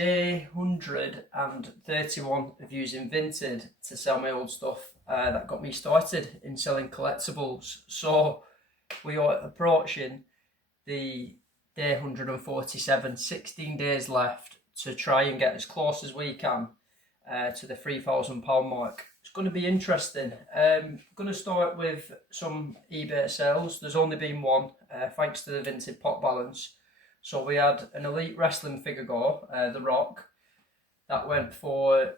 Day 131 of using Vinted to sell my old stuff that got me started in selling collectibles. So we are approaching the day 147, 16 days left to try and get as close as we can to the £3,000 mark. It's going to be interesting. I'm going to start with some eBay sales. There's only been one, thanks to the Vinted pot balance. So we had an elite wrestling figure go, The Rock, that went for,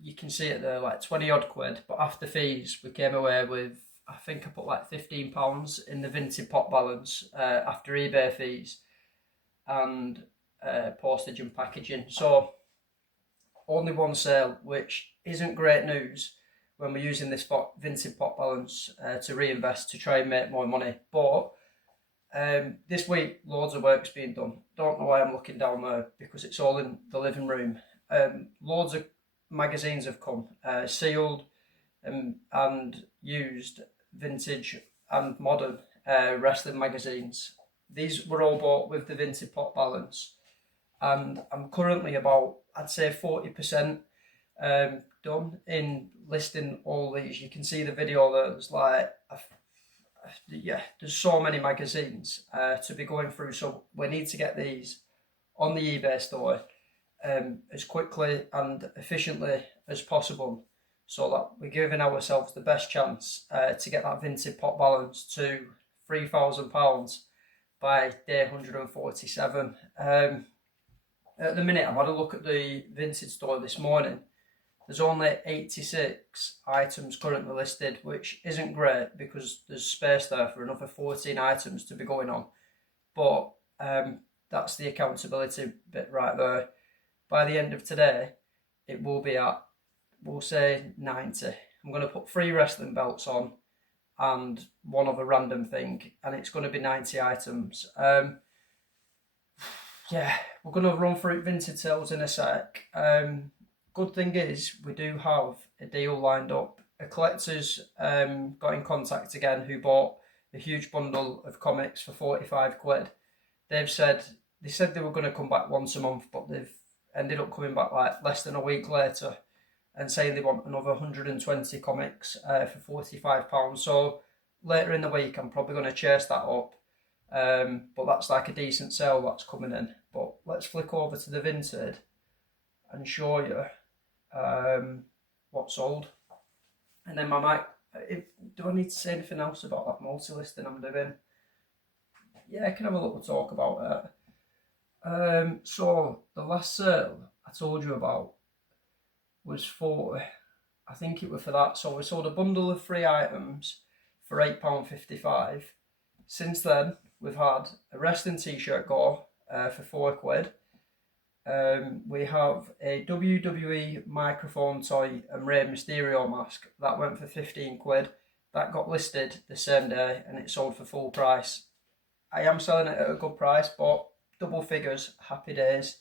you can see it there, like 20 odd quid, but after fees we came away with, I think I put like £15 in the Vinted pot balance after eBay fees and postage and packaging. So only one sale, which isn't great news when we're using this Vinted pot balance to reinvest to try and make more money. But this week, loads of work's being done. Don't know why I'm looking down there because it's all in the living room. Loads of magazines have come, sealed and used, vintage and modern wrestling magazines. These were all bought with the Vinted pot balance, and I'm currently about, I'd say 40% done in listing all these. You can see the video there. There's like there's so many magazines to be going through, so we need to get these on the eBay store as quickly and efficiently as possible, so that we're giving ourselves the best chance to get that Vinted pot balance to £3,000 by day 147. At the minute, I've had a look at the Vinted store this morning. There's only 86 items currently listed, which isn't great because there's space there for another 14 items to be going on. But that's the accountability bit right there. By the end of today, it will be at, we'll say 90. I'm going to put 3 wrestling belts on and one other random thing, and it's going to be 90 items. Yeah, we're going to run through Vinted sales in a sec. Good thing is we do have a deal lined up. A collector's got in contact again who bought a huge bundle of comics for 45 quid. They said they were going to come back once a month, but they've ended up coming back like less than a week later and saying they want another 120 comics for £45. So later in the week I'm probably going to chase that up. But that's like a decent sale that's coming in. But let's flick over to the Vinted and show you what sold. And then do I need to say anything else about that multi-listing I'm doing? Yeah, I can have a little talk about it. So the last sale I told you about was for, I think it was for that. So we sold a bundle of 3 items for £8.55. Since then, we've had a wrestling t-shirt go for 4 quid. We have a WWE microphone toy and Rey Mysterio mask that went for 15 quid. That got listed the same day and it sold for full price. I am selling it at a good price, but double figures, happy days.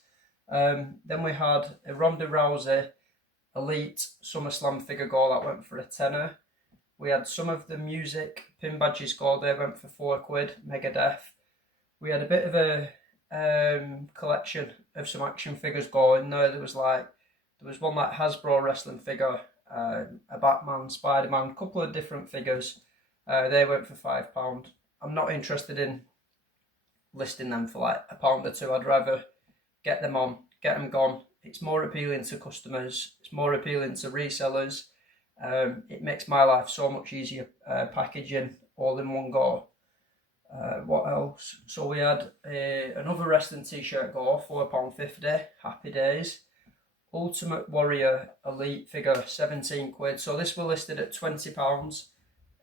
Then we had a Ronda Rousey Elite SummerSlam figure go that went for a tenner. We had some of the music pin badges go, they went for 4 quid, Megadeth. We had a bit of a collection of some action figures going there. There was one like Hasbro wrestling figure, a Batman, Spider-Man, a couple of different figures. They went for £5. I'm not interested in listing them for like £1 or £2. I'd rather get them on, get them gone. It's more appealing to customers, it's more appealing to resellers. It makes my life so much easier packaging all in one go. What else? So we had another wrestling t-shirt go, £4.50, happy days. Ultimate Warrior Elite figure, 17 quid. So this was listed at £20.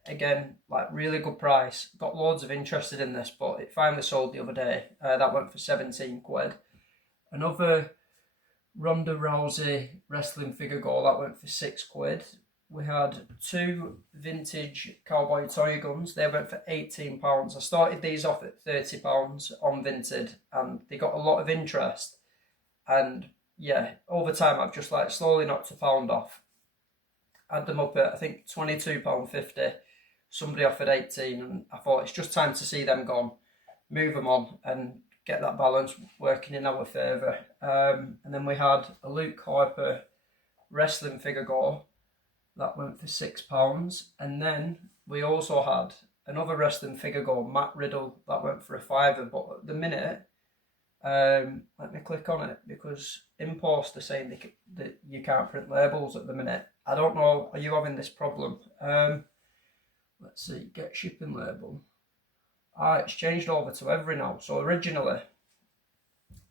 Again, like really good price. Got loads of interested in this, but it finally sold the other day. That went for 17 quid. Another Ronda Rousey wrestling figure go, that went for 6 quid. We had 2 vintage cowboy toy guns. They went for £18. I started these off at £30 on Vinted and they got a lot of interest. And yeah, over time I've just like slowly knocked £1 off. Had them up at I think £22.50. Somebody offered 18 and I thought it's just time to see them gone. Move them on and get that balance working in our favour. And then we had a Luke Harper wrestling figure go that went for £6, and then we also had another wrestling figure go, Matt Riddle, that went for £5. But at the minute, let me click on it, because Impost are saying that you can't print labels at the minute. I don't know, are you having this problem? Let's see, get shipping label. It's changed over to every now. So originally,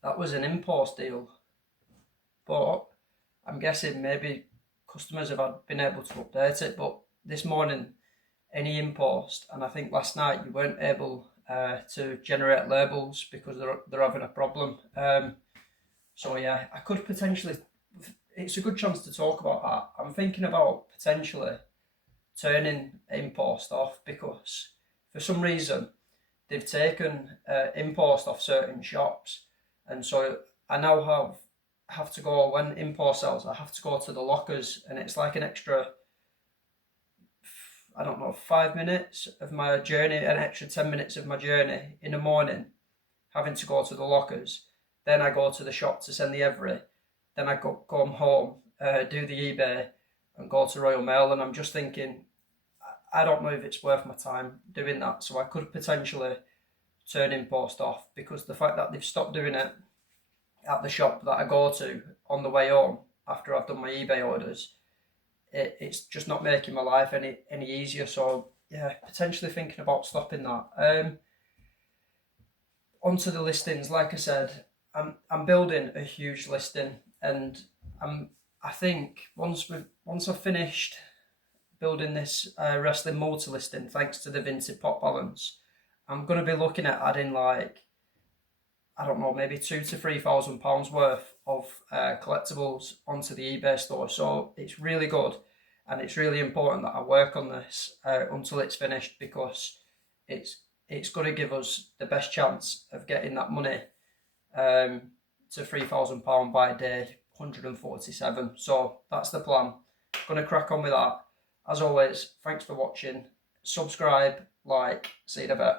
that was an Impost deal, but I'm guessing maybe customers have been able to update it. But this morning, any Impost, and I think last night you weren't able to generate labels because they're having a problem. So yeah, I could potentially, it's a good chance to talk about that. I'm thinking about potentially turning Impost off, because for some reason they've taken Impost off certain shops, and so I now have to go, when Impost sells, I have to go to the lockers, and it's like an extra, I don't know, 5 minutes of my journey, an extra 10 minutes of my journey in the morning, having to go to the lockers. Then I go to the shop to send the Every. Then I go home, do the eBay, and go to Royal Mail. And I'm just thinking, I don't know if it's worth my time doing that. So I could potentially turn Impost off, because the fact that they've stopped doing it at the shop that I go to on the way home after I've done my eBay orders, it's just not making my life any easier. So yeah, potentially thinking about stopping that. Onto the listings, like I said, I'm building a huge listing, and I think once I've finished building this wrestling multi listing, thanks to the Vinted pot balance, I'm going to be looking at adding, like, I don't know, maybe £2,000 to £3,000 worth of collectibles onto the eBay store. So it's really good, and it's really important that I work on this until it's finished, because it's going to give us the best chance of getting that money to £3,000 by day 147. So that's the plan. Going to crack on with that. As always, thanks for watching. Subscribe, like, see you in a bit.